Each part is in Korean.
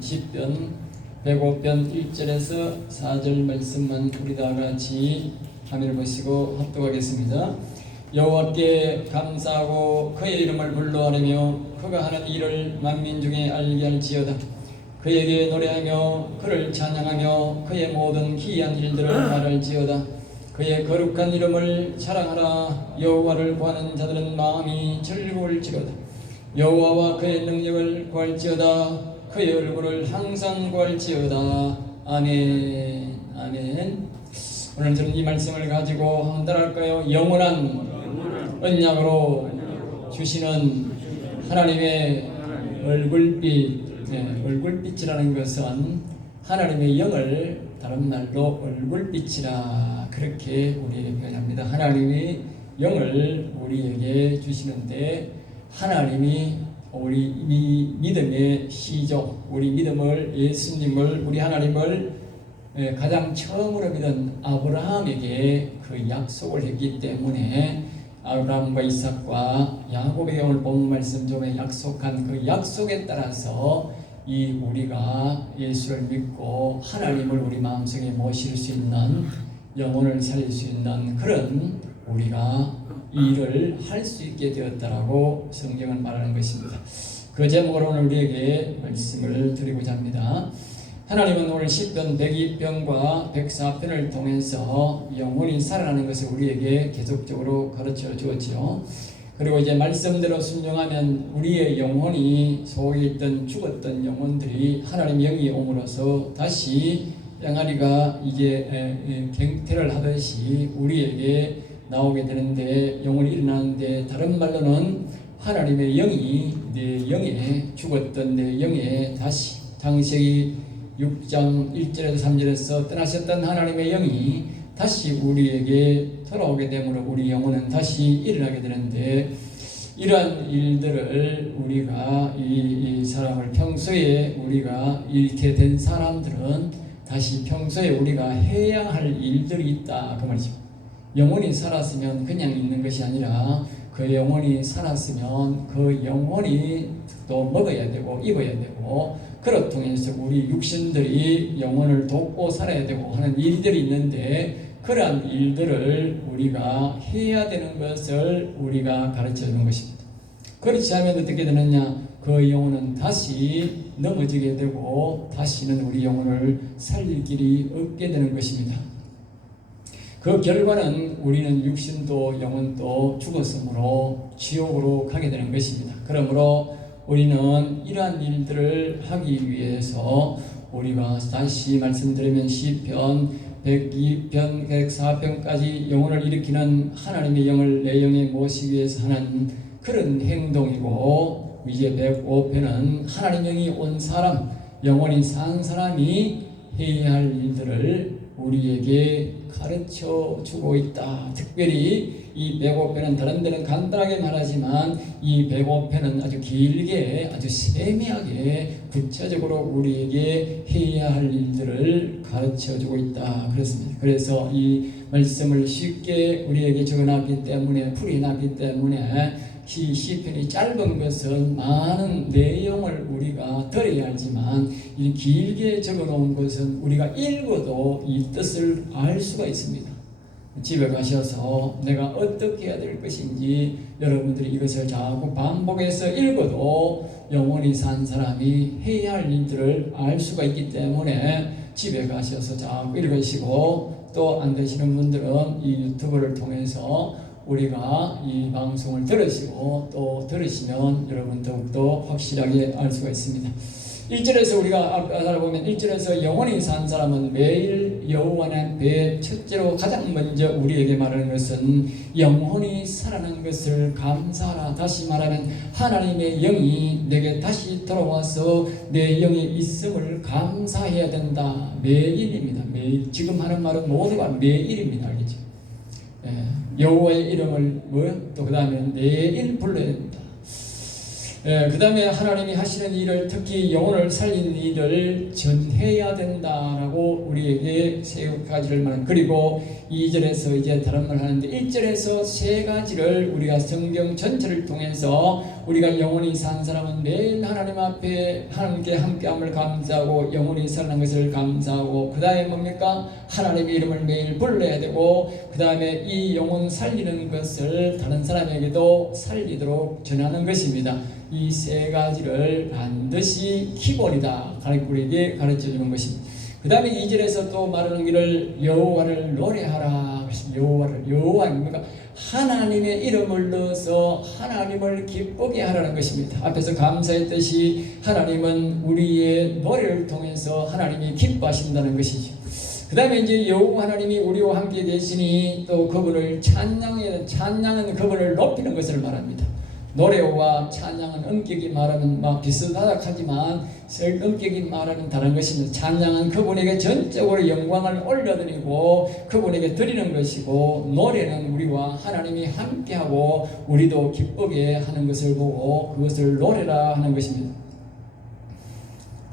10편 105편 1절에서 4절 말씀만 우리 다 같이 화면을 보시고 합독하겠습니다. 여호와께 감사하고 그의 이름을 불러하려며 그가 하는 일을 만민 중에 알게 할지어다. 그에게 노래하며 그를 찬양하며 그의 모든 기이한 일들을 말할지어다. 그의 거룩한 이름을 자랑하라. 여호와를 구하는 자들은 마음이 즐거울지어다. 여호와와 그의 능력을 구할지어다. 그의 얼굴을 항상 구할지어다. 아멘. 아멘. 오늘 저는 이 말씀을 가지고 한번 따라할까요? 영원한 언약으로 주시는 하나님의 얼굴빛. 얼굴빛이라는 것은 하나님의 영을 다른 말로 얼굴빛이라 그렇게 우리에게 표현합니다. 하나님이 영을 우리에게 주시는데 하나님이 우리 믿음의 시조, 우리 믿음을, 예수님을, 우리 하나님을 가장 처음으로 믿은 아브라함에게 그 약속을 했기 때문에 아브라함과 이삭과 야곱에게 오늘 본 말씀 중에 약속한 그 약속에 따라서 우리가 예수를 믿고 하나님을 우리 마음속에 모실 수 있는, 영혼을 살릴 수 있는 그런 우리가 이 일을 할 수 있게 되었다라고 성경은 말하는 것입니다. 그 제목으로 오늘 우리에게 말씀을 드리고자 합니다. 하나님은 오늘 시편 102편과 104편을 통해서 영혼이 살아나는 것을 우리에게 계속적으로 가르쳐 주었지요. 그리고 이제 말씀대로 순종하면 우리의 영혼이 속에 있던 죽었던 영혼들이 하나님 영이 옴으로써 다시 양아리가 이제 갱태를 하듯이 우리에게 나오게 되는데, 영혼이 일어나는데, 다른 말로는 하나님의 영이 내 영에, 죽었던 내 영에 다시, 창세기 6장 1절에서 3절에서 떠나셨던 하나님의 영이 다시 우리에게 돌아오게 되므로 우리 영혼은 다시 일어나게 되는데, 이러한 일들을 우리가 이 사람을 평소에 우리가 잃게 된 사람들은 다시 평소에 우리가 해야 할 일들이 있다 그 말이죠. 영혼이 살았으면 그냥 있는 것이 아니라 그 영혼이 살았으면 그 영혼이 또 먹어야 되고 입어야 되고, 그로 통해서 우리 육신들이 영혼을 돕고 살아야 되고 하는 일들이 있는데, 그러한 일들을 우리가 해야 되는 것을 우리가 가르쳐 주는 것입니다. 그렇지 않으면 어떻게 되느냐? 그 영혼은 다시 넘어지게 되고 다시는 우리 영혼을 살릴 길이 없게 되는 것입니다. 그 결과는 우리는 육신도 영혼도 죽었으므로 지옥으로 가게 되는 것입니다. 그러므로 우리는 이러한 일들을 하기 위해서 우리가 다시 말씀드리면 시편 102편, 104편까지 영혼을 일으키는 하나님의 영을 내 영에 모시기 위해서 하는 그런 행동이고, 이제 105편은 하나님 영이 온 사람, 영원히 산 사람이 해야 할 일들을 우리에게 가르쳐 주고 있다. 특별히 이 105편은 다른 데는 간단하게 말하지만 이 105편은 아주 길게, 아주 세밀하게 구체적으로 우리에게 해야 할 일들을 가르쳐 주고 있다. 그렇습니다. 그래서 이 말씀을 쉽게 우리에게 적어놨기 때문에, 풀이놨기 때문에 이 시편이 짧은 것은 많은 내용을 우리가 들어야 하지만 이 길게 적어놓은 것은 우리가 읽어도 이 뜻을 알 수가 있습니다. 집에 가셔서 내가 어떻게 해야 될 것인지 여러분들이 이것을 자꾸 반복해서 읽어도 영원히 산 사람이 해야 할 일들을 알 수가 있기 때문에 집에 가셔서 자꾸 읽으시고, 또 안 되시는 분들은 이 유튜브를 통해서 우리가 이 방송을 들으시고 또 들으시면 여러분 더욱더 확실하게 알 수가 있습니다. 1절에서 우리가 알아보면 1절에서 영원히 산 사람은 매일 여호와의 배에 첫째로 가장 먼저 우리에게 말하는 것은 영혼이 살아난 것을 감사하라. 다시 말하면 하나님의 영이 내게 다시 돌아와서 내 영이 있음을 감사해야 된다. 매일입니다. 매일. 지금 하는 말은 모두가 매일입니다. 알겠죠? 여호와의 이름을 또 그 다음에 매일 불러야 됩니다. 그 다음에 하나님이 하시는 일을, 특히 영혼을 살리는 일을 전해야 된다라고 우리에게 세 가지를 말합니다. 그리고 2절에서 이제 다른 말을 하는데 1절에서 세 가지를 우리가 성경 전체를 통해서 우리가 영원히 산 사람은 매일 하나님 앞에 하나님께 함께함을 감사하고 영원히 살아난 것을 감사하고, 그 다음에 뭡니까? 하나님의 이름을 매일 불러야 되고, 그 다음에 이 영혼 살리는 것을 다른 사람에게도 살리도록 전하는 것입니다. 이 세 가지를 반드시 기본이다 우리에게 가르쳐주는 것입니다. 그 다음에 2절에서 또 말하는 길을 여호와를 노래하라. 여호와입니까? 하나님의 이름을 넣어서 하나님을 기쁘게 하라는 것입니다. 앞에서 감사했듯이 하나님은 우리의 노래를 통해서 하나님이 기뻐하신다는 것이죠. 그 다음에 이제 여호와 하나님이 우리와 함께 계시니 또 그분을 찬양은 그분을 높이는 것을 말합니다. 노래와 찬양은 엄격히 말하면 비슷하다 하지만 엄격히 말하면 다른 것입니다. 찬양은 그분에게 전적으로 영광을 올려드리고 그분에게 드리는 것이고, 노래는 우리와 하나님이 함께하고 우리도 기쁘게 하는 것을 보고 그것을 노래라 하는 것입니다.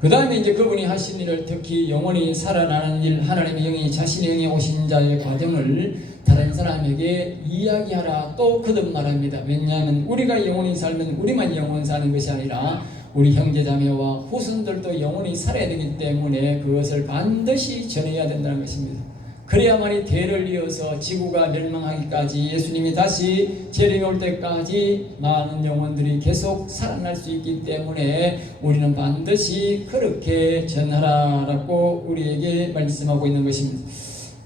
그 다음에 이제 그분이 하신 일을, 특히 영원히 살아나는 일, 하나님의 영이 자신의 영에 오신 자의 과정을 다른 사람에게 이야기하라 또 거듭 말합니다. 왜냐하면 우리가 영원히 살면 우리만 영원 사는 것이 아니라 우리 형제자매와 후손들도 영원히 살아야 되기 때문에 그것을 반드시 전해야 된다는 것입니다. 그래야만이 대를 이어서 지구가 멸망하기까지, 예수님이 다시 재림이 올 때까지 많은 영혼들이 계속 살아날 수 있기 때문에 우리는 반드시 그렇게 전하라라고 우리에게 말씀하고 있는 것입니다.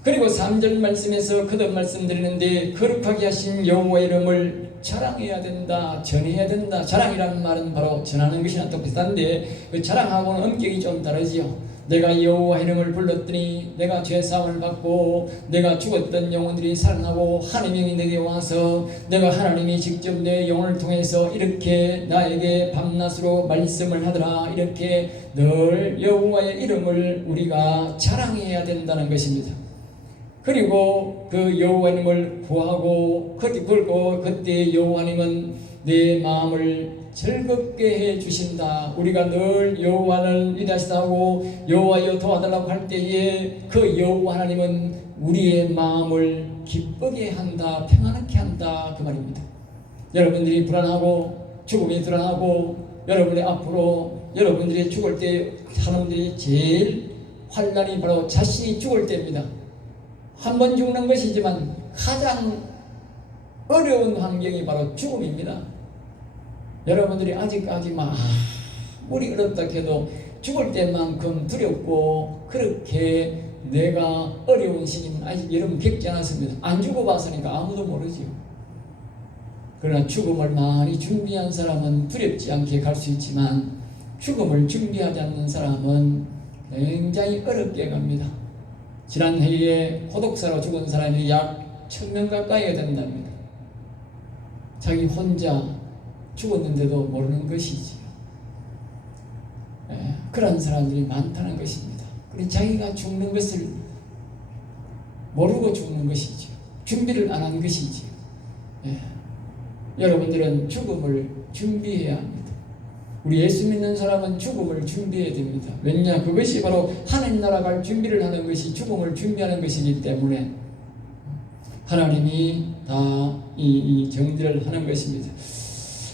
그리고 3절 말씀에서 거듭 말씀드리는데, 거룩하게 하신 여호와의 이름을 자랑해야 된다, 전해야 된다. 자랑이라는 말은 바로 전하는 것이랑 또 비슷한데, 그 자랑하고는 엄격이 좀 다르지요. 내가 여호와 이름을 불렀더니 내가 죄사함을 받고 내가 죽었던 영혼들이 살아나고 하나님의 영이 내게 와서 내가 하나님이 직접 내 영혼을 통해서 이렇게 나에게 밤낮으로 말씀을 하더라, 이렇게 늘 여호와의 이름을 우리가 자랑해야 된다는 것입니다. 그리고 그 여호와님을 구하고 그때 여호와님은 내 마음을 즐겁게 해 주신다. 우리가 늘 여호와는 위대하시다고 여호와여 도와달라고 할 때에 그 여호와 하나님은 우리의 마음을 기쁘게 한다, 평안하게 한다, 그 말입니다. 여러분들이 불안하고 죽음이 드러나고 여러분의 앞으로 여러분들이 죽을 때 사람들이 제일 환난이 바로 자신이 죽을 때입니다. 한 번 죽는 것이지만 가장 어려운 환경이 바로 죽음입니다. 여러분들이 아직까지 아무리 어렵다 해도 죽을 때만큼 두렵고 그렇게 내가 어려운 시기는 아직 여러분 겪지 않았습니다. 안 죽어봤으니까 아무도 모르지요. 그러나 죽음을 많이 준비한 사람은 두렵지 않게 갈 수 있지만 죽음을 준비하지 않는 사람은 굉장히 어렵게 갑니다. 지난 해에 호독사로 죽은 사람이 약 1000명 가까이가 된답니다. 자기 혼자 죽었는데도 모르는 것이지요. 그런 사람들이 많다는 것입니다. 그리고 자기가 죽는 것을 모르고 죽는 것이지요. 준비를 안 한 것이지요. 여러분들은 죽음을 준비해야 합니다. 우리 예수 믿는 사람은 죽음을 준비해야 됩니다. 왜냐? 그것이 바로 하나님 나라 갈 준비를 하는 것이 죽음을 준비하는 것이기 때문에 하나님이 다 이 정리를 하는 것입니다.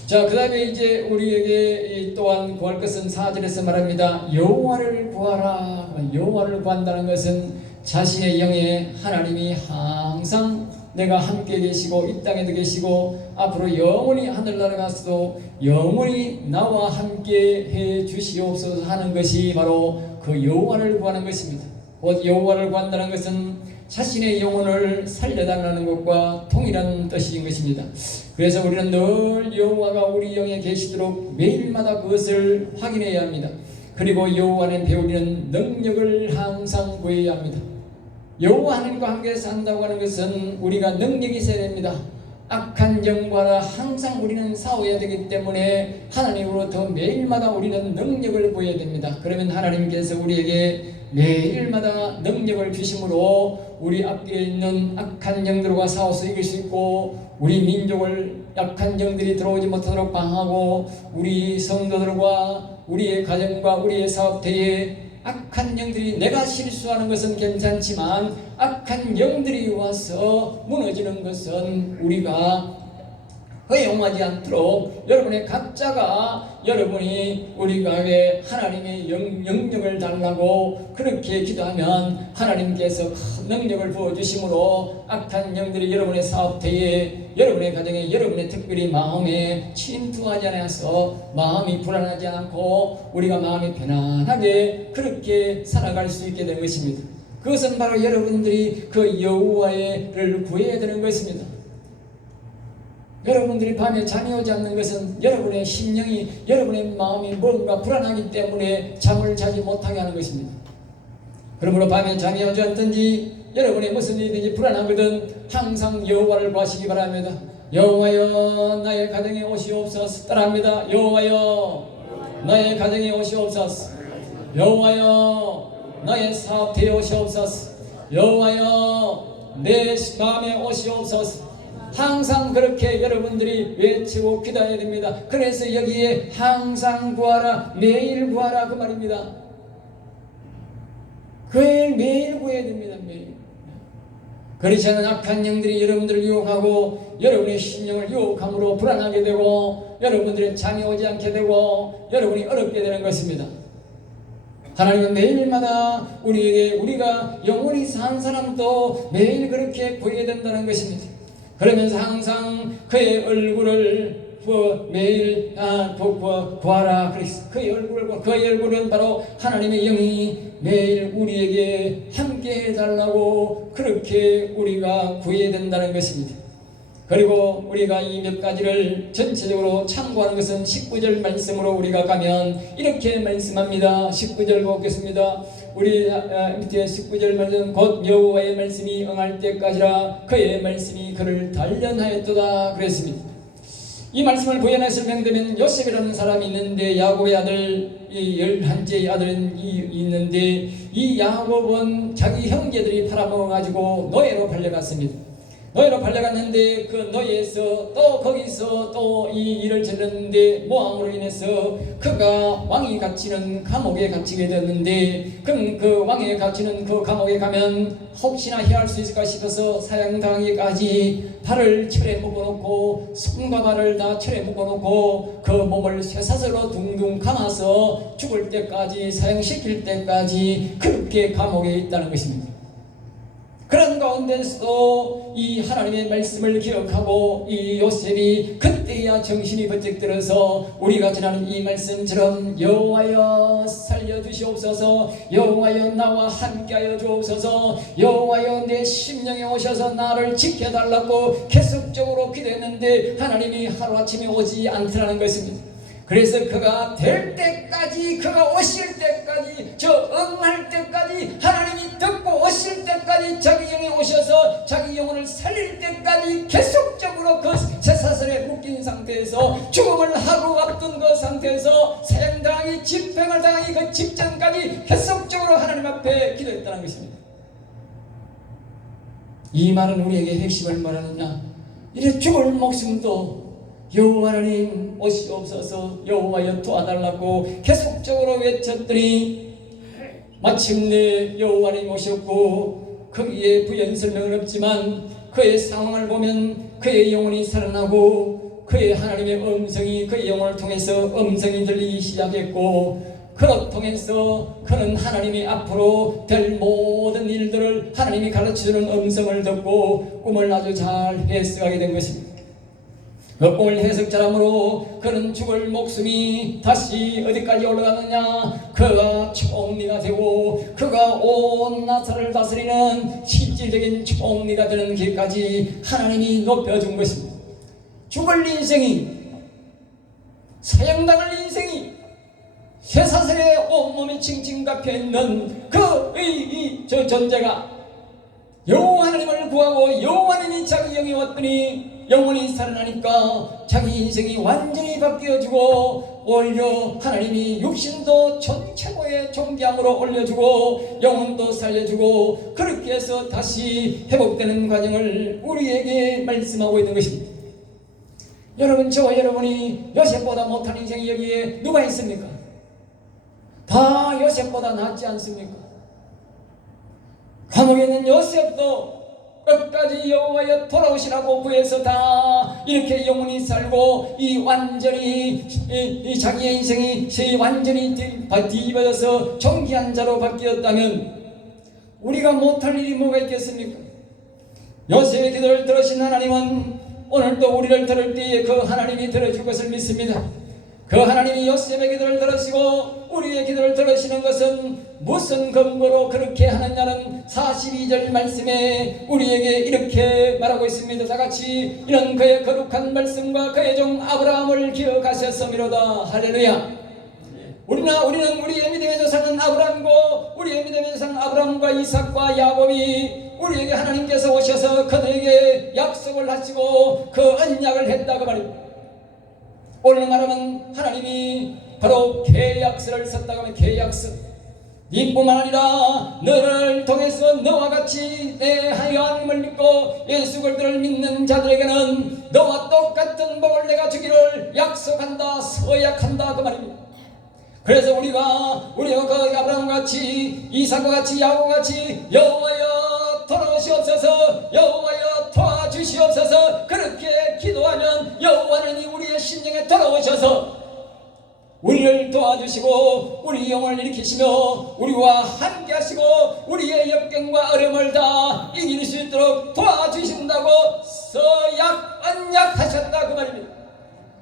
자, 그 다음에 이제 우리에게 또한 구할 것은 4절에서 말합니다. 여호와를 구하라. 여호와를 구한다는 것은 자신의 영에 하나님이 항상 내가 함께 계시고 이 땅에도 계시고 앞으로 영원히 하늘나라 가서도 영원히 나와 함께 해 주시옵소서 하는 것이 바로 그 여호와를 구하는 것입니다. 곧 여호와를 구한다는 것은 자신의 영혼을 살려달라는 것과 동일한 뜻인 것입니다. 그래서 우리는 늘 여호와가 우리 영에 계시도록 매일마다 그것을 확인해야 합니다. 그리고 여호와는 배우리는 능력을 항상 구해야 합니다. 여호와 하나님과 함께 산다고 하는 것은 우리가 능력이 있어야 됩니다. 악한 영과는 항상 우리는 싸워야 되기 때문에 하나님으로부터 매일마다 우리는 능력을 구해야 됩니다. 그러면 하나님께서 우리에게 매일마다 능력을 주심으로 우리 앞에 있는 악한 영들과 싸워서 이길 수 있고 우리 민족을 악한 영들이 들어오지 못하도록 방하고 우리 성도들과 우리의 가정과 우리의 사업대에 악한 영들이 내가 실수하는 것은 괜찮지만 악한 영들이 와서 무너지는 것은 우리가 허용하지 않도록 여러분의 각자가 여러분이 우리에게 하나님의 영역을 달라고 그렇게 기도하면 하나님께서 큰 능력을 부어주심으로 악한 영들이 여러분의 사업터에 여러분의 가정에 여러분의 특별히 마음에 침투하지 않아서 마음이 불안하지 않고 우리가 마음이 편안하게 그렇게 살아갈 수 있게 된 것입니다. 그것은 바로 여러분들이 그 여호와를 구해야 되는 것입니다. 여러분들이 밤에 잠이 오지 않는 것은 여러분의 심령이 여러분의 마음이 뭔가 불안하기 때문에 잠을 자지 못하게 하는 것입니다. 그러므로 밤에 잠이 오지 않든지 여러분의 무슨 일이든지 불안하거든 항상 여호와를 구하시기 바랍니다. 여호와여 나의 가정에 오시옵소서. 따라합니다. 여호와여 나의 가정에 오시옵소서. 여호와여 나의 사업대에 오시옵소서. 여호와여 내 마음에 오시옵소서. 항상 그렇게 여러분들이 외치고 기도해야 됩니다. 그래서 여기에 항상 구하라, 매일 구하라 그 말입니다. 매일 구해야 됩니다. 매일. 그렇지 않은 악한 영들이 여러분들을 유혹하고 여러분의 심령을 유혹함으로 불안하게 되고 여러분들의 잠이 오지 않게 되고 여러분이 어렵게 되는 것입니다. 하나님은 매일마다 우리가 영원히 산 사람도 매일 그렇게 구해야 된다는 것입니다. 그러면서 항상 그의 얼굴을 매일 구하라. 그의 얼굴은 바로 하나님의 영이 매일 우리에게 함께 해달라고 그렇게 우리가 구해야 된다는 것입니다. 그리고 우리가 이 몇 가지를 전체적으로 참고하는 것은 19절 말씀으로 우리가 가면 이렇게 말씀합니다. 19절 보겠습니다. 우리 밑에 19절 말씀 곧 여호와의 말씀이 응할 때까지라 그의 말씀이 그를 단련하였도다 그랬습니다. 이 말씀을 부연해 설명되면 요셉이라는 사람이 있는데 야곱의 아들 이 11째 아들은 있는데 이 야곱은 자기 형제들이 팔아먹어가지고 노예로 팔려갔습니다. 노예로 팔려갔는데 그 노예에서 또 거기서 또 이 일을 저질렀는데 모함으로 인해서 그가 왕이 갇히는 감옥에 갇히게 되었는데 그럼 그 왕에 갇히는 그 감옥에 가면 혹시나 해할 수 있을까 싶어서 사형당하기까지 발을 철에 묶어놓고 손과 발을 다 철에 묶어놓고 그 몸을 쇠사슬로 둥둥 감아서 죽을 때까지 사형시킬 때까지 그렇게 감옥에 있다는 것입니다. 그런 가운데서도 이 하나님의 말씀을 기억하고 이 요셉이 그때야 정신이 번쩍 들어서 우리가 지나는 이 말씀처럼 여호와여 살려주시옵소서, 여호와여 나와 함께하여 주옵소서, 여호와여 내 심령에 오셔서 나를 지켜달라고 계속적으로 기도했는데 하나님이 하루아침에 오지 않더라는 것입니다. 그래서 그가 될 때까지, 그가 오실 때까지, 응할 때까지, 하나님이 듣고 오실 때까지, 자기 영이 오셔서 자기 영혼을 살릴 때까지 계속적으로 그 쇠사슬에 묶인 상태에서 죽음을 하루 앞둔 그 상태에서 사형당하기, 집행을 당하기 그 직전까지 계속적으로 하나님 앞에 기도했다는 것입니다. 이 말은 우리에게 핵심을 말하느냐? 이래 죽을 목숨도 여호와 하나님 오시옵소서, 여호와여 도와달라고 계속적으로 외쳤더니 마침내 여호와 하나님 오셨고 거기에 부연 설명은 없지만 그의 상황을 보면 그의 영혼이 살아나고 그의 하나님의 음성이 그의 영혼을 통해서 음성이 들리기 시작했고 그로 통해서 그는 하나님이 앞으로 될 모든 일들을 하나님이 가르쳐주는 음성을 듣고 꿈을 아주 잘 해석하게 된 것입니다. 그 꿈을 해석자람으로 그는 죽을 목숨이 다시 어디까지 올라가느냐? 그가 총리가 되고 그가 온 나사를 다스리는 실질적인 총리가 되는 길까지 하나님이 높여준 것입니다. 죽을 인생이, 사형당할 인생이, 쇠사슬에 온몸이 칭칭 박혀있는 저 존재가 여호와 하나님을 구하고 여호와 하나님이 자기 영이 왔더니 영혼이 살아나니까 자기 인생이 완전히 바뀌어지고 오히려 하나님이 육신도 최고의 존귀함으로 올려주고 영혼도 살려주고 그렇게 해서 다시 회복되는 과정을 우리에게 말씀하고 있는 것입니다. 여러분, 저와 여러분이 요셉보다 못한 인생이 여기에 누가 있습니까? 다 요셉보다 낫지 않습니까? 감옥에 있는 요셉도 끝까지 여호와여 돌아오시라고 구해서 다 이렇게 영원히 살고 이 완전히 이 자기의 인생이 완전히 뒤집어져서 존귀한 자로 바뀌었다면 우리가 못할 일이 뭐가 있겠습니까? 요셉의 기도를 들으신 하나님은 오늘도 우리를 들을 때에 그 하나님이 들어줄 것을 믿습니다. 그 하나님이 요셉의 기도를 들으시고 우리의 기도를 들으시는 것은 무슨 근거로 그렇게 하느냐는 42절 말씀에 우리에게 이렇게 말하고 있습니다. 다같이 이런 그의 거룩한 말씀과 그의 종 아브라함을 기억하셨음이로다. 할렐루야. 우리는 우리의 믿음의 조상은 아브라함이고 우리의 믿음의 조상 아브라함과 이삭과 야곱이 우리에게 하나님께서 오셔서 그들에게 약속을 하시고 그 언약을 했다고 말입니다. 오늘 말하면 하나님이 바로 계약서를 썼다고 하면 계약서, 이뿐만 아니라 너를 통해서 너와 같이 내 하나님을 믿고 예수 그리스도를 믿는 자들에게는 너와 똑같은 복을 내가 주기를 약속한다, 서약한다 그 말입니다. 그래서 우리가 그 아브라함과 같이 이삭과 같이 야곱과 같이 여호와여 돌아오시옵소서, 여호와여 도와주시옵소서 그렇게 기도하면 여호와는 우리의 심령에 돌아오셔서 우리를 도와주시고 우리 영혼을 일으키시며 우리와 함께 하시고 우리의 역경과 어려움을 다 이길 수 있도록 도와주신다고 서약 언약하셨다 그 말입니다.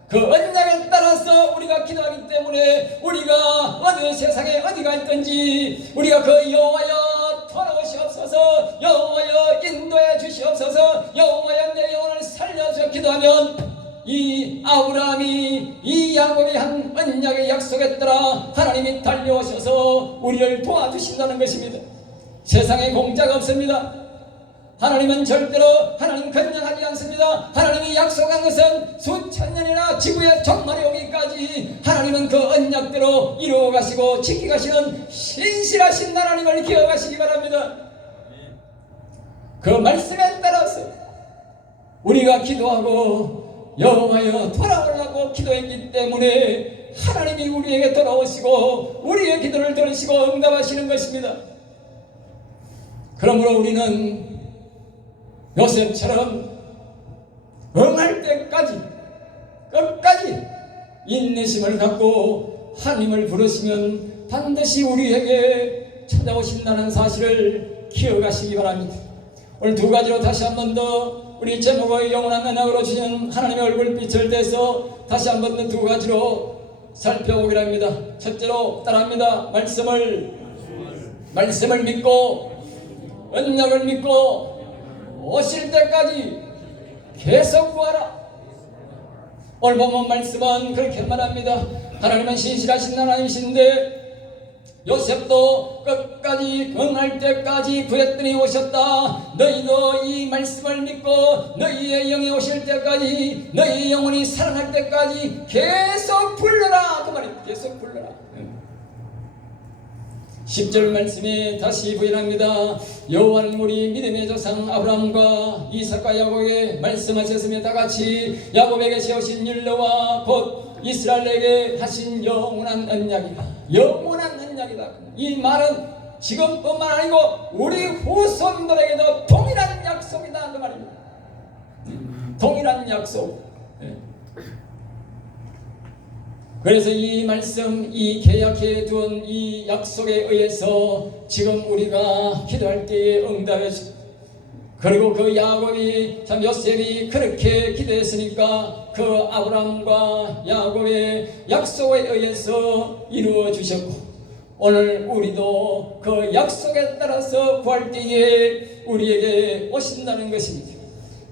그 언약에 따라서 우리가 기도하기 때문에 우리가 어느 세상에 어디가 있든지 우리가 그 여호와여 돌아오시옵소서, 여호와여 인도해 주시옵소서, 여호와여 내 영혼을 살려서 기도하면 이 아브라함이 이 야곱이 한 언약의 약속에 따라 하나님이 달려오셔서 우리를 도와주신다는 것입니다. 세상에 공짜가 없습니다. 하나님은 절대로 하나님 변명하지 않습니다. 하나님이 약속한 것은 수천 년이나 지구의 종말이 오기까지 하나님은 그 언약대로 이루어 가시고 지키가시는 신실하신 하나님을 기억하시기 바랍니다. 그 말씀에 따라서 우리가 기도하고 여호와여 돌아오라고 기도했기 때문에 하나님이 우리에게 돌아오시고 우리의 기도를 들으시고 응답하시는 것입니다. 그러므로 우리는 요셉처럼 응할 때까지 끝까지 인내심을 갖고 하나님을 부르시면 반드시 우리에게 찾아오신다는 사실을 기억하시기 바랍니다. 오늘 두 가지로 다시 한 번 더 우리 제목의 영원한 언약으로 주신 하나님의 얼굴빛을 대서 다시 한 번 더 두 가지로 살펴보기로 합니다. 첫째로 따라합니다. 말씀을 믿고 언약을 믿고 오실 때까지 계속 구하라. 오늘 본문 말씀은 그렇게 말합니다. 하나님은 신실하신 하나님이신데 요셉도 끝까지 응할 때까지 구했더니 오셨다. 너희도 이 말씀을 믿고 너희의 영이 오실 때까지 너희의 영혼이 살아날 때까지 계속 불러라 그 말입니다. 계속 불러라. 10절 말씀에 다시 부연합니다. 여호와는 우리 믿음의 조상 아브라함과 이삭과 야곱에게 말씀하셨으며 다같이 야곱에게 세우신 율례와 곧 이스라엘에게 하신 영원한 언약이다. 영원한 언약이다. 이 말은 지금뿐만 아니고 우리 후손들에게도 동일한 약속이다 그 말입니다. 동일한 약속. 그래서 이 말씀, 이 계약해 둔 이 약속에 의해서 지금 우리가 기도할 때에 응답해 주시고, 그리고 그 야곱이 참 요셉이 그렇게 기도했으니까 그 아브라함과 야곱의 약속에 의해서 이루어 주셨고, 오늘 우리도 그 약속에 따라서 구할 때에 우리에게 오신다는 것입니다.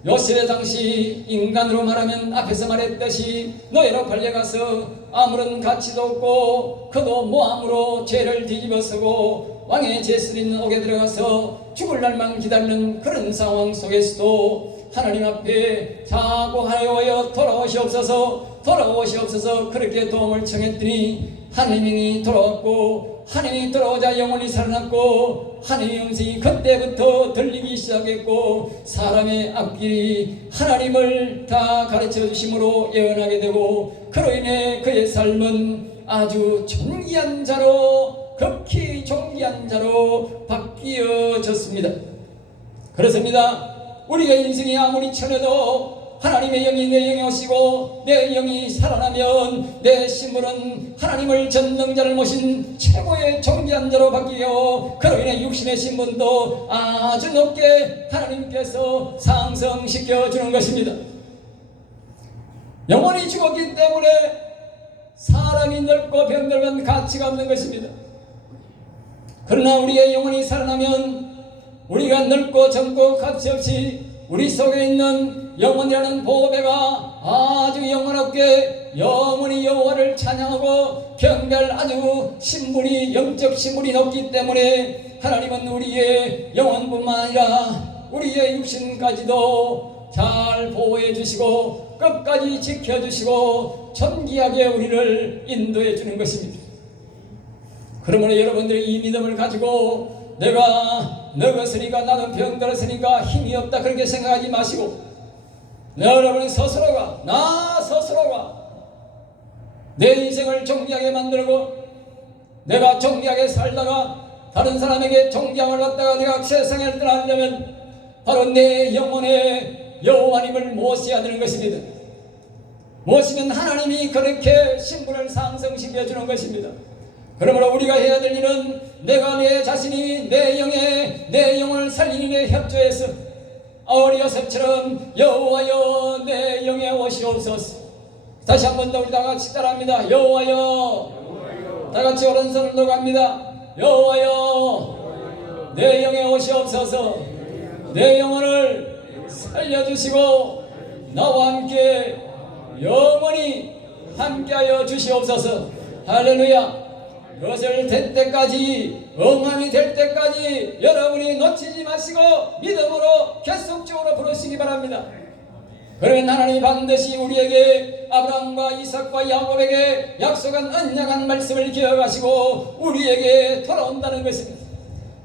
요셉의 당시 인간으로 말하면 앞에서 말했듯이 노예로 팔려가서 아무런 가치도 없고 그도 모함으로 죄를 뒤집어쓰고 왕의 제수인 옥에 들어가서 죽을 날만 기다리는 그런 상황 속에서도 하나님 앞에 자고하여 돌아오시옵소서 그렇게 도움을 청했더니 하나님이 돌아왔고, 하나님이 돌아오자 영혼이 살아났고, 하나님의 음성이 그때부터 들리기 시작했고, 사람의 앞길이 하나님을 다 가르쳐 주심으로 예언하게 되고, 그로 인해 그의 삶은 아주 존귀한 자로, 극히 존귀한 자로 바뀌어졌습니다. 그렇습니다. 우리의 인생이 아무리 천해도 하나님의 영이 내 영에 오시고 내 영이 살아나면 내 신분은 하나님을 전능자를 모신 최고의 존귀한 자로 바뀌어 그로 인해 육신의 신분도 아주 높게 하나님께서 상승시켜 주는 것입니다. 영혼이 죽었기 때문에 사람이 늙고 병들면 가치가 없는 것입니다. 그러나 우리의 영혼이 살아나면 우리가 늙고 젊고 가치 없이 우리 속에 있는 영혼이라는 보배가 아주 영원하게 영원히 여호와를 찬양하고 경배할 아주 신분이 영적 신분이 높기 때문에 하나님은 우리의 영혼뿐만 아니라 우리의 육신까지도 잘 보호해 주시고 끝까지 지켜주시고 존귀하게 우리를 인도해 주는 것입니다. 그러므로 여러분들이 이 믿음을 가지고 내가 늙었으니까 나는 병들었으니까 힘이 없다 그렇게 생각하지 마시고 여러분 스스로가 나 스스로가 내 인생을 존귀하게 만들고 내가 존귀하게 살다가 다른 사람에게 존경을 받다가 내가 세상을 떠나려면 바로 내 영혼의 여호와님을 모셔야 되는 것입니다. 모시면 하나님이 그렇게 신분을 상승시켜 주는 것입니다. 그러므로 우리가 해야 될 일은 내가 내 자신이 내 영혼을 살리는 데 협조해서 어리어섭처럼 여호와여 내 영에 오시옵소서. 다시 한 번 더 우리 다 같이 따라합니다. 여호와여. 다 같이 오른손을 들어갑니다. 여호와여 내 영에 오시옵소서. 내 영혼을 살려주시고 나와 함께 영원히 함께하여 주시옵소서. 할렐루야. 그것을 될 때까지 응함이 될 때까지 여러분이 놓치지 마시고 믿음으로 계속적으로 부르시기 바랍니다. 그러면 하나님이 반드시 우리에게 아브라함과 이삭과 야곱에게 약속한 언약한 말씀을 기억하시고 우리에게 돌아온다는 것입니다.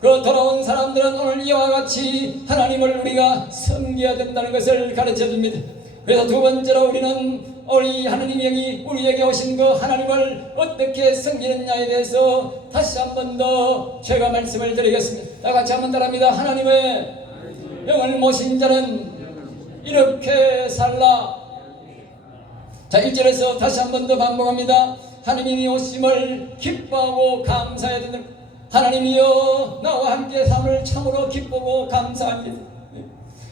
그 돌아온 사람들은 오늘 이와 같이 하나님을 우리가 섬겨야 된다는 것을 가르쳐 줍니다. 그래서 두 번째로 우리는 우리 하나님의 영이 우리에게 오신 그 하나님을 어떻게 섬기느냐에 대해서 다시 한 번 더 제가 말씀을 드리겠습니다. 다 같이 한번 따라합니다. 하나님의 영을 모신 자는 이렇게 살라. 자, 1절에서 다시 한 번 더 반복합니다. 하나님이 오심을 기뻐하고 감사해야 된다. 하나님이여 나와 함께 삶을 참으로 기쁘고 감사합니다.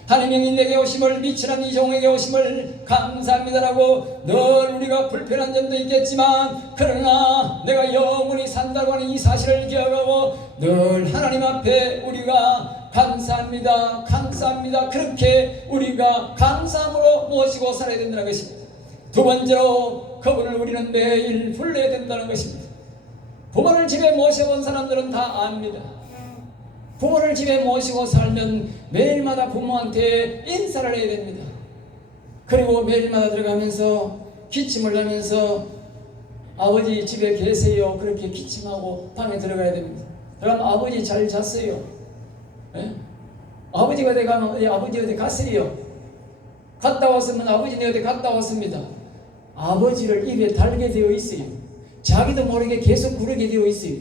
하나님이 내게 오심을 미친한 이 종에게 오심을 감사합니다라고 늘 우리가 불편한 점도 있겠지만 그러나 내가 영원히 산다고 하는 이 사실을 기억하고 늘 하나님 앞에 우리가 감사합니다 감사합니다 그렇게 우리가 감사함으로 모시고 살아야 된다는 것입니다. 두 번째로 그분을 우리는 매일 불러야 된다는 것입니다. 부모를 집에 모셔본 사람들은 다 압니다. 부모를 집에 모시고 살면 매일마다 부모한테 인사를 해야 됩니다. 그리고 매일마다 들어가면서 기침을 하면서 아버지 집에 계세요 그렇게 기침하고 방에 들어가야 됩니다. 그럼 아버지 잘 잤어요? 네? 아버지가 어디 가면 아버지 어디 갔어요? 갔다 왔으면 아버지 어디 갔다 왔습니다. 아버지를 입에 달게 되어 있어요. 자기도 모르게 계속 부르게 되어 있어요.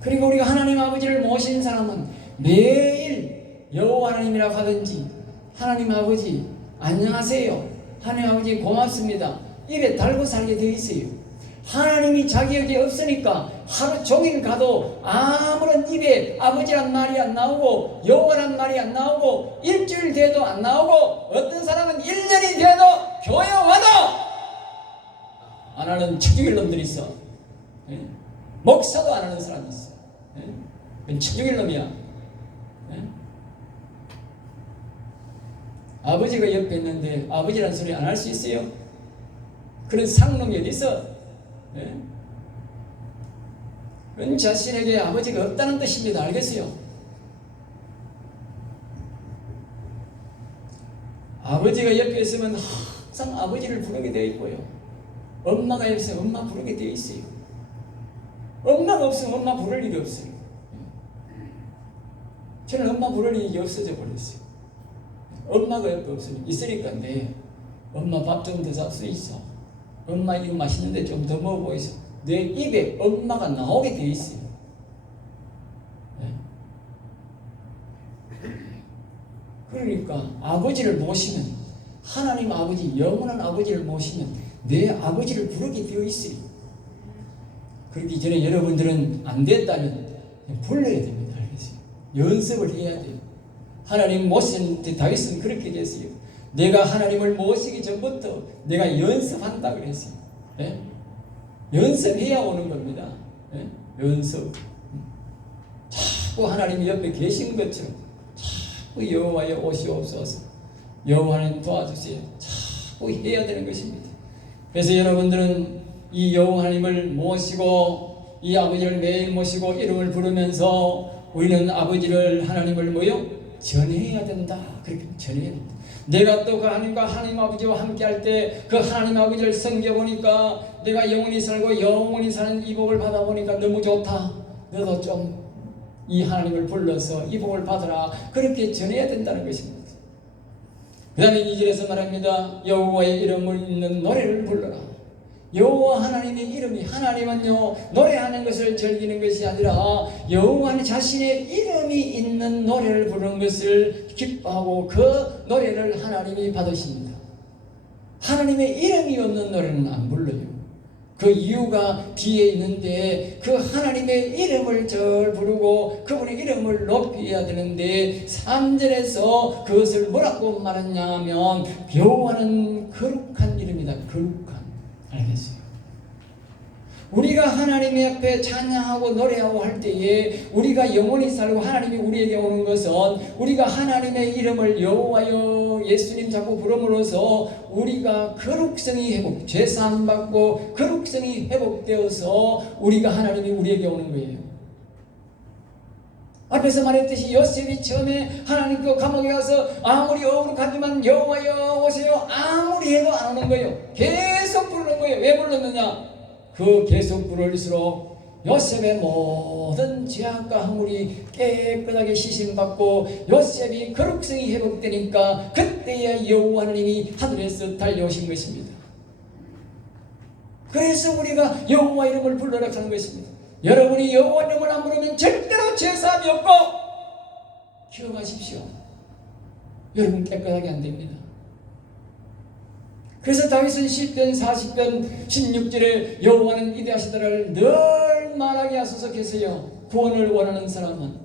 그리고 우리가 하나님 아버지를 모신 사람은 매일 여호와 하나님이라고 하든지 하나님 아버지 안녕하세요 하나님 아버지 고맙습니다 입에 달고 살게 되어 있어요. 하나님이 자기에게 없으니까 하루 종일 가도 아무런 입에 아버지란 말이 안 나오고 여호와란 말이 안 나오고 일주일 돼도 안 나오고 어떤 사람은 1년이 돼도 교회 와도 안 하는 천주일 놈들이 있어. 목사도 안 하는 사람이 있어. 그건 천주일 놈이야. 아버지가 옆에 있는데 아버지라는 소리 안 할 수 있어요? 그런 상놈이 어디 있어? 그건 자신에게 아버지가 없다는 뜻입니다. 알겠어요? 아버지가 옆에 있으면 항상 아버지를 부르게 되어 있고요. 엄마가 옆에 있으면 엄마 부르게 되어 있어요. 엄마가 없으면 엄마 부를 일이 없어요. 저는 엄마 부를 일이 없어져 버렸어요. 엄마가 옆에 없으면 있으니까 내 엄마 밥 좀 더 살 수 있어. 엄마 이거 맛있는데 좀 더 먹어보고 있어. 내 입에 엄마가 나오게 돼 있어요. 그러니까 아버지를 모시면, 하나님 아버지, 영원한 아버지를 모시면 내 아버지를 부르게 되어 있으리. 그러기 전에 여러분들은 안 됐다면 불러야 됩니다. 알겠어요? 연습을 해야 돼요. 하나님 모신 다윗은 그렇게 됐어요. 내가 하나님을 모시기 전부터 내가 연습한다 그랬어요. 예? 연습해야 오는 겁니다. 예? 연습. 자꾸 하나님 옆에 계신 것처럼 자꾸 여호와여 오시옵소서. 여호와는 도와주세요. 자꾸 해야 되는 것입니다. 그래서 여러분들은 이 여호와 하나님을 모시고 이 아버지를 매일 모시고 이름을 부르면서 우리는 아버지를 하나님을 뭐요? 전해야 된다. 그렇게 전해야 된다. 내가 또 그 하나님과 하나님 아버지와 함께 할 때 그 하나님 아버지를 섬겨보니까 내가 영원히 살고 영원히 사는 이 복을 받아보니까 너무 좋다. 너도 좀 이 하나님을 불러서 이 복을 받아라. 그렇게 전해야 된다는 것입니다. 그 다음에 2절에서 말합니다. 여호와의 이름을 있는 노래를 불러라. 여호와 하나님의 이름이, 하나님은요 노래하는 것을 즐기는 것이 아니라 여호와는 자신의 이름이 있는 노래를 부르는 것을 기뻐하고 그 노래를 하나님이 받으십니다. 하나님의 이름이 없는 노래는 안 불러요. 그 이유가 뒤에 있는데 그 하나님의 이름을 절 부르고 그분의 이름을 높여야 되는데 3절에서 그것을 뭐라고 말했냐면 여호와는 거룩한 이름이다. 거룩한. 알겠어요? 우리가 하나님의 앞에 찬양하고 노래하고 할 때에 우리가 영원히 살고 하나님이 우리에게 오는 것은 우리가 하나님의 이름을 여호와여 예수님 자꾸 부름으로써 우리가 거룩성이 회복, 죄사함 받고 거룩성이 회복되어서 우리가 하나님이 우리에게 오는 거예요. 앞에서 말했듯이 요셉이 처음에 하나님 그 감옥에 가서 아무리 억울하지만 여호와여 오세요 아무리 해도 안 오는 거예요. 계속 부르는 거예요. 왜 불렀느냐? 그 계속 부를수록 요셉의 모든 죄악과 허물이 깨끗하게 씻임받고 요셉이 거룩성이 회복되니까 그때야 여호와 하나님이 하늘에서 달려오신 것입니다. 그래서 우리가 여호와 이름을 불러라 하는 것입니다. 여러분이 여호와 이름을 안 부르면 절대로 죄사함이 없고 기억하십시오. 여러분 깨끗하게 안 됩니다. 그래서 다윗은 시편 40편 16절에 여호와는 위대하시다를 늘 말하게 하소서 계세요. 구원을 원하는 사람은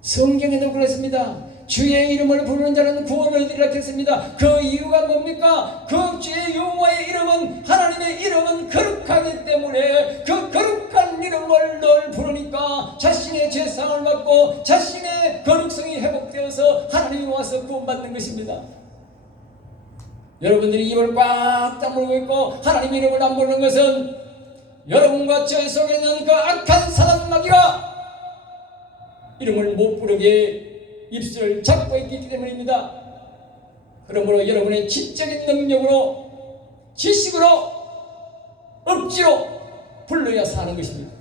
성경에도 그렇습니다. 주의 이름을 부르는 자는 구원을 얻으리라 했습니다. 그 이유가 뭡니까? 그 주의 여호와의 이름은 하나님의 이름은 거룩하기 때문에 그 거룩한 이름을 늘 부르니까 자신의 죄상을 받고 자신의 거룩성이 회복되어서 하나님이 와서 구원받는 것입니다. 여러분들이 입을 꽉 다물고 있고 하나님 이름을 안 부르는 것은 여러분과 저 속에 있는 그 악한 사단 마귀가 이름을 못 부르게 입술을 잡고 있기 때문입니다. 그러므로 여러분의 지적인 능력으로 지식으로 억지로 불러야 사는 것입니다.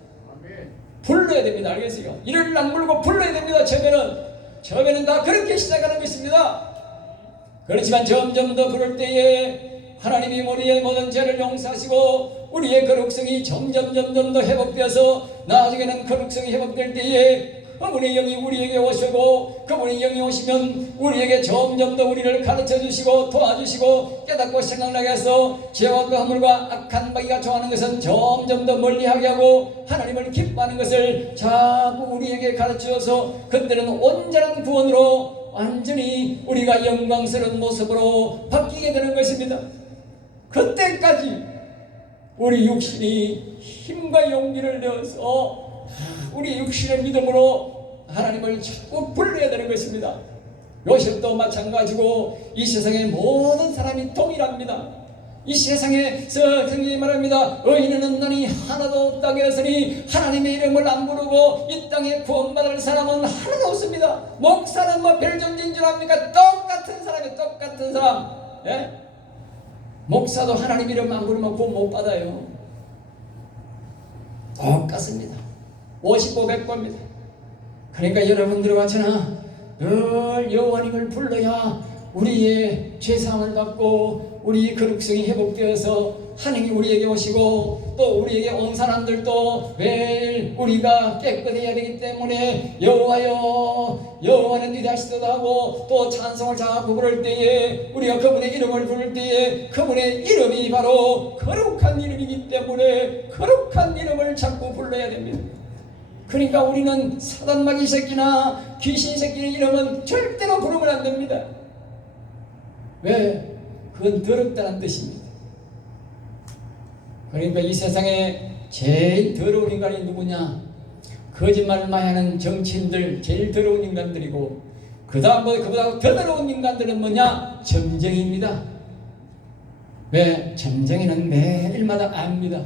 불러야 됩니다. 알겠어요? 이를 안 부르고 불러야 됩니다. 처음에는 다 그렇게 시작하는 것입니다. 그렇지만 점점 더 부를 때에 하나님이 우리의 모든 죄를 용서하시고 우리의 거룩성이 점점 더 회복되어서 나중에는 거룩성이 회복될 때에 그분의 영이 우리에게 오시고 그분의 영이 오시면 우리에게 점점 더 우리를 가르쳐 주시고 도와주시고 깨닫고 생각나게 해서 죄와 그 허물과 악한 마귀가 좋아하는 것은 점점 더 멀리하게 하고 하나님을 기뻐하는 것을 자꾸 우리에게 가르쳐서 그때는 온전한 구원으로 완전히 우리가 영광스러운 모습으로 바뀌게 되는 것입니다. 그때까지 우리 육신이 힘과 용기를 내어서 우리 육신의 믿음으로 하나님을 자꾸 불러야 되는 것입니다. 요셉도 마찬가지고 이 세상의 모든 사람이 동일합니다. 이 세상에서 성경이 말합니다. 의인은 없나니 하나도 없다고 했으니 하나님의 이름을 안 부르고 이 땅에 구원받을 사람은 하나도 없습니다. 목사는 뭐 별존재인 줄 압니까? 똑같은 사람이에요. 똑같은 사람. 예? 목사도 하나님 이름 안 부르면 구원 못 받아요. 똑같습니다. 50보 100보입니다. 그러니까 여러분들과 저나 늘 여호와님을 불러야 우리의 죄사함을 받고 우리 거룩성이 회복되어서 하나님이 우리에게 오시고 또 우리에게 온 사람들도 매일 우리가 깨끗해야 되기 때문에 여호와여 여호와는 위대하시도다 하고 또 찬송을 자꾸 부를 때에 우리가 그분의 이름을 부를 때에 그분의 이름이 바로 거룩한 이름이기 때문에 거룩한 이름을 자꾸 불러야 됩니다. 그러니까 우리는 사단 마귀 새끼나 귀신 새끼의 이름은 절대로 부르면 안 됩니다. 왜? 그건 더럽다는 뜻입니다. 그러니까 이 세상에 제일 더러운 인간이 누구냐? 거짓말을 많이 하는 정치인들 제일 더러운 인간들이고 그 다음 그보다 더 더러운 인간들은 뭐냐? 점쟁이입니다. 왜? 점쟁이는 매일마다 압니다.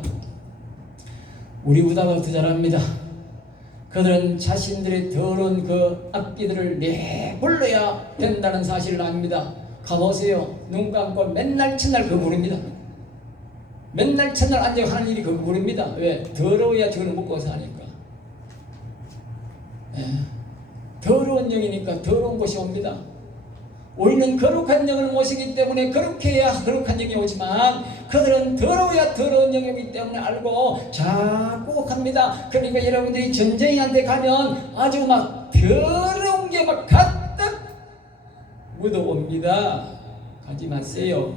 우리보다 더 잘합니다. 그들은 자신들의 더러운 그 악기들을 내불러야 된다는 사실을 압니다. 가보세요. 눈 감고 맨날 첫날 그거 부릅니다. 맨날 첫날 앉아 하는 일이 그거 부릅니다. 왜? 더러워야 저를 먹고 사니까. 예. 더러운 영이니까 더러운 것이 옵니다. 우리는 거룩한 영을 모시기 때문에 그렇게 해야 거룩한 영이 오지만 그들은 더러워야 더러운 영이기 때문에 알고 자꾸 합니다. 그러니까 여러분들이 전쟁이한테 가면 아주 막 더러운 게 막 가득 묻어옵니다. 가지 마세요.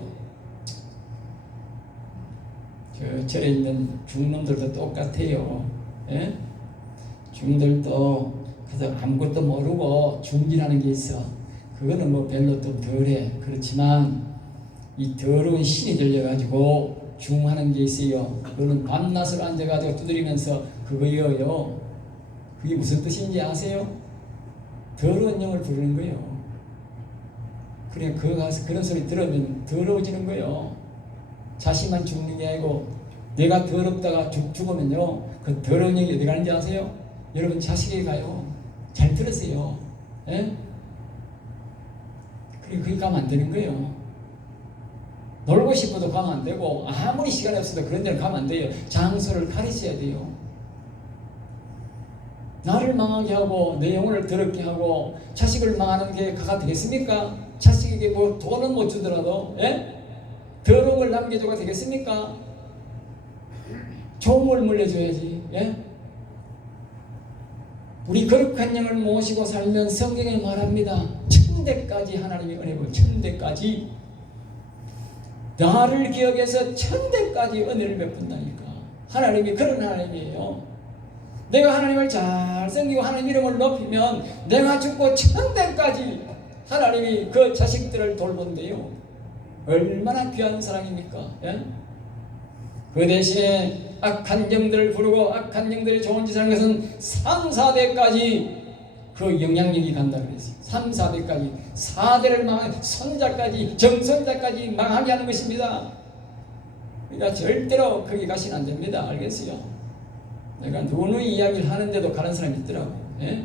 저 절에 있는 중놈들도 똑같아요. 예? 중들도 그래서 아무것도 모르고 중기라는 게 있어. 그거는 뭐 별로 좀 덜해. 그렇지만 이 더러운 신이 들려가지고 중하는 게 있어요. 그거는 밤낮을 앉아가지고 두드리면서 그거예요. 그게 무슨 뜻인지 아세요? 더러운 영을 부르는 거예요. 그래 그거 가서 그런 소리 들으면 더러워지는 거예요. 자신만 죽는 게 아니고 내가 더럽다가 죽으면요 그 더러운 영이 어디 가는지 아세요? 여러분 자식에게 가요. 잘 들으세요. 예? 거기 가면 안 되는 거예요. 놀고 싶어도 가면 안 되고 아무리 시간이 없어도 그런 데는 가면 안 돼요. 장소를 가리셔야 돼요. 나를 망하게 하고 내 영혼을 더럽게 하고 자식을 망하는 게 그가 되겠습니까? 자식에게 뭐 돈은 못 주더라도 예? 더러운 걸 남겨줘가 되겠습니까? 좋은 걸 물려줘야지. 예? 우리 거룩한 영을 모시고 살면 성경에 말합니다. 천대까지 하나님이 은혜고 천대까지 나를 기억해서 천대까지 은혜를 베푼다니까. 하나님이 그런 하나님이에요. 내가 하나님을 잘 섬기고 하나님 이름을 높이면 내가 죽고 천대까지 하나님이 그 자식들을 돌본대요. 얼마나 귀한 사랑입니까? 예? 그 대신에 악한 영들을 부르고 악한 영들이 좋은 짓을 하는 것은 3, 4대까지 그 영향력이 간다 그랬어요. 3, 4대까지 4대를 망하게 손자까지 정손자까지 망하게 하는 것입니다. 그러니까 절대로 거기 가시면 안 됩니다. 알겠어요? 내가 누누이 이야기를 하는데도 가는 사람이 있더라고. 예?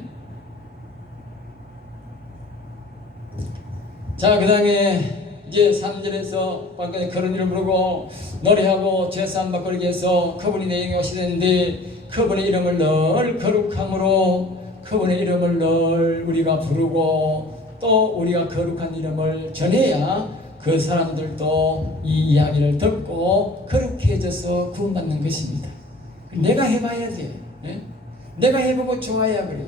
자, 그 다음에 이제 3절에서 밖에 그런 일을 부르고 노래하고 죄사함 받고 이렇게 해서 그분이 내게 오시는데 그분의 이름을 늘 거룩함으로 그분의 이름을 늘 우리가 부르고 또 우리가 거룩한 이름을 전해야 그 사람들도 이 이야기를 듣고 거룩해져서 구원받는 것입니다. 내가 해봐야 돼. 예? 내가 해보고 좋아야 그래.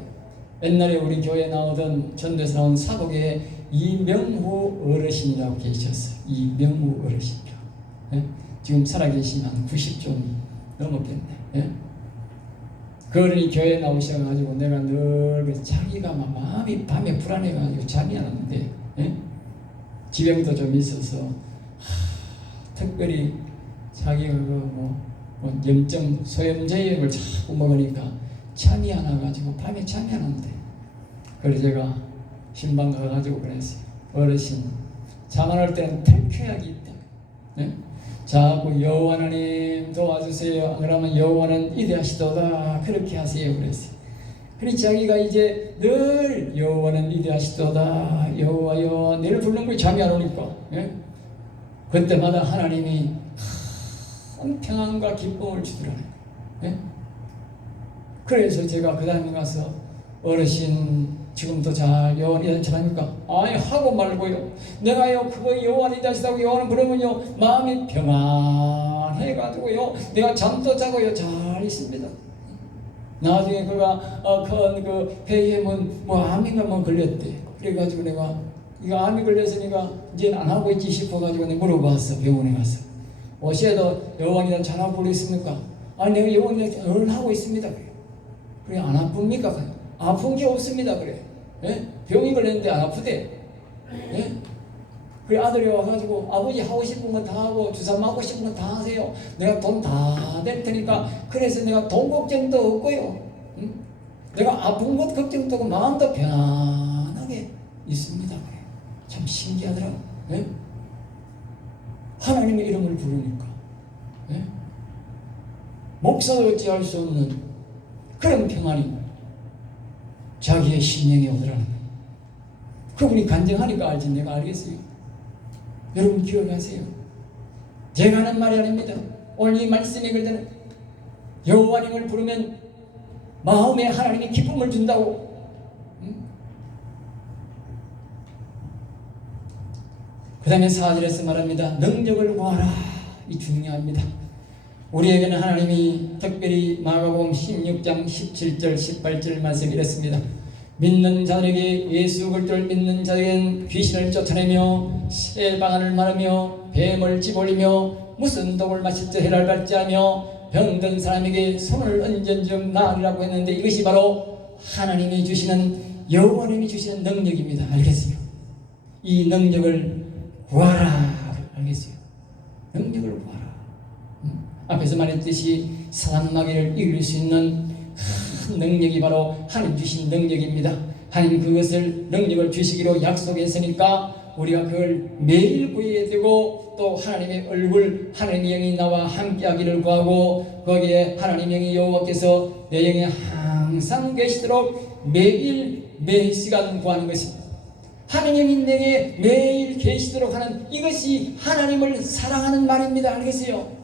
옛날에 우리 교회에 나오던 전도에서 나온 사복의 이명후 어르신이라고 계셨어요. 이명후 어르신이라고. 예? 지금 살아계시면 90좀 넘었겠네. 예? 그 어른이 교회에 나오셔가지고 내가 늘 자기가 막 마음이 밤에 불안해가지고 잠이 안 왔는데 예? 지병도 좀 있어서 특별히 자기가 뭐 염증 소염제약을 자꾸 먹으니까 잠이 안 와가지고 밤에 잠이 안 왔는데 그래서 제가 신방 가가지고 그랬어요. 어르신 잠 안 올 때는 탈쾌약이 있다. 네? 자꾸 여호와 하나님 도와주세요. 그러면 여호와는 위대하시도다. 그렇게 하세요. 그랬어요. 그러니 자기가 이제 늘 여호와는 위대하시도다. 여호와여 내를 부르는 거에 잠이 안 오니까 예? 그때마다 하나님이 큰 평안과 기쁨을 주더라는 거예요. 예? 그래서 제가 그 다음에 가서 어르신 지금도 잘 여호와니 잘합니까? 아니 하고 말고요. 내가요 그거 여호와니 다시다고 여호와는 그러면요 마음이 평안해가지고요 내가 잠도 자고요 잘 있습니다. 나중에 그가 그 폐에 뭐 암인가 뭐 걸렸대. 그래가지고 내가 이거 암이 걸렸으니까 이제 안 하고 있지 싶어가지고 내가 물어봤어. 병원에 가서 어시에도 여호와니 잘하고 그랬습니까? 아니 내가 여호와니 늘 하고 있습니다. 그래 안 아픕니까? 아픈 게 없습니다. 그래. 예? 병이 걸렸는데 안 아프대. 예? 그 아들이 와가지고 아버지 하고 싶은 건 다 하고 주사 맞고 싶은 건 다 하세요. 내가 돈 다 낼 테니까 그래서 내가 돈 걱정도 없고요. 응? 내가 아픈 것 걱정도 없고 마음도 편안하게 있습니다. 그래. 참 신기하더라고. 예? 하나님의 이름을 부르니까 예? 목사도 어찌할 수 없는 그런 평안이 자기의 심령에 오더라는 거예요. 그분이 간증하니까 알지 내가 알겠어요. 여러분 기억하세요. 제가 하는 말이 아닙니다. 오늘 이 말씀이 그러잖아요. 여호와님을 부르면 마음에 하나님이 기쁨을 준다고. 그 다음에 4절에서 말합니다. 능력을 구하라. 이 중요합니다. 우리에게는 하나님이 특별히 마가복음 16장 17절 18절 말씀 이랬습니다. 믿는 자들에게 예수 그리스도를 믿는 자에게는 귀신을 쫓아내며 새 방언을 말하며 뱀을 집어올리며 무슨 독을 마실 때 해를 받지 하며 병든 사람에게 손을 얹은 즉 나으리라고 했는데 이것이 바로 하나님이 주시는 여호와님이 주시는 능력입니다. 알겠어요? 이 능력을 구하라. 알겠어요? 능력을 구하라. 앞에서 말했듯이 사단 마귀를 이길 수 있는 능력이 바로 하나님 주신 능력입니다. 하나님 그것을 능력을 주시기로 약속했으니까 우리가 그걸 매일 구해야 되고 또 하나님의 얼굴 하나님의 영이 나와 함께하기를 구하고 거기에 하나님의 영이 여호와께서 내 영에 항상 계시도록 매일 매시간 구하는 것입니다. 하나님의 영이 내게 매일 계시도록 하는 이것이 하나님을 사랑하는 말입니다. 알겠어요?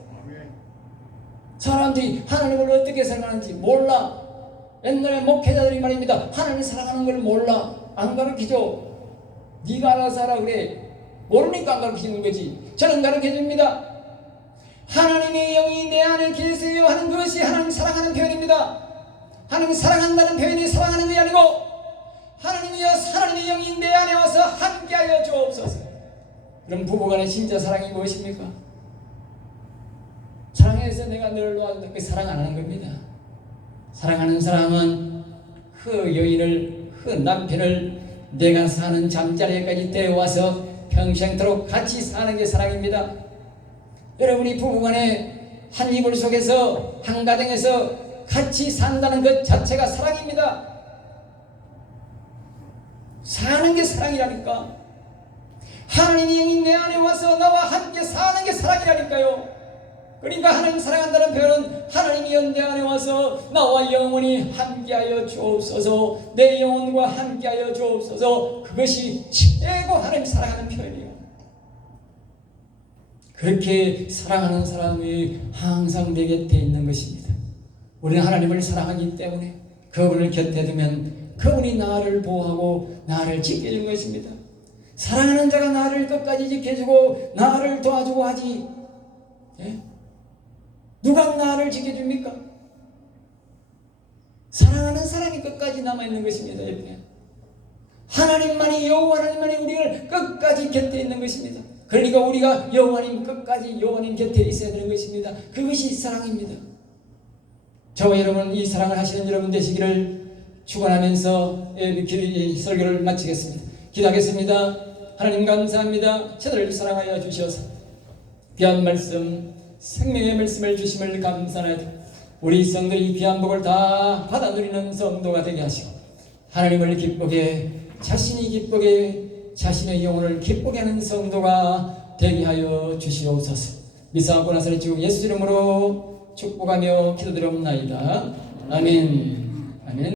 사람들이 하나님을 어떻게 생각하는지 몰라. 옛날에 목회자들이 말입니다. 하나님을 사랑하는 걸 몰라. 안 가르치죠. 네가 알아서 하라 그래. 모르니까 안 가르치는 거지. 저는 가르쳐줍니다. 하나님의 영이 내 안에 계세요 하는 것이 하나님 사랑하는 표현입니다. 하나님 사랑한다는 표현이 사랑하는 게 아니고 하나님이여 하나님의 영이 내 안에 와서 함께하여 주옵소서. 그럼 부부간의 진짜 사랑이 무엇입니까? 사랑해서 내가 늘 놓아준다. 그 사랑 안 하는 겁니다. 사랑하는 사람은 그 여인을 그 남편을 내가 사는 잠자리에까지 데려와서 평생토록 같이 사는 게 사랑입니다. 여러분이 부부간에 한 이불 속에서 한 가정에서 같이 산다는 것 자체가 사랑입니다. 사는 게 사랑이라니까. 하나님의 영이 내 안에 와서 나와 함께 사는 게 사랑이라니까요. 그러니까 하나님 사랑한다는 표현은 하나님이 내 안에 와서 나와 영원히 함께하여 주옵소서. 내 영혼과 함께하여 주옵소서. 그것이 최고 하나님 사랑하는 표현이에요. 그렇게 사랑하는 사람이 항상 내 곁에 있는 것입니다. 우리는 하나님을 사랑하기 때문에 그분을 곁에 두면 그분이 나를 보호하고 나를 지켜주는 것입니다. 사랑하는 자가 나를 끝까지 지켜주고 나를 도와주고 하지. 예? 누가 나를 지켜줍니까? 사랑하는 사람이 끝까지 남아있는 것입니다. 여러분. 하나님만이 여호와 하나님만이 우리를 끝까지 곁에 있는 것입니다. 그러니까 우리가 여호와님 끝까지 여호와님 곁에 있어야 되는 것입니다. 그것이 사랑입니다. 저와 여러분 이 사랑을 하시는 여러분 되시기를 축원하면서 설교를 마치겠습니다. 기도하겠습니다. 하나님 감사합니다. 저들을 사랑하여 주셔서 귀한 말씀 생명의 말씀을 주심을 감사하되 우리 성도의 귀한 복을 다 받아 누리는 성도가 되게 하시고 하나님을 기쁘게 자신이 기쁘게 자신의 영혼을 기쁘게 하는 성도가 되게 하여 주시옵소서. 미사하고 나서 주 예수 이름으로 축복하며 기도드리옵나이다. 아멘. 아멘.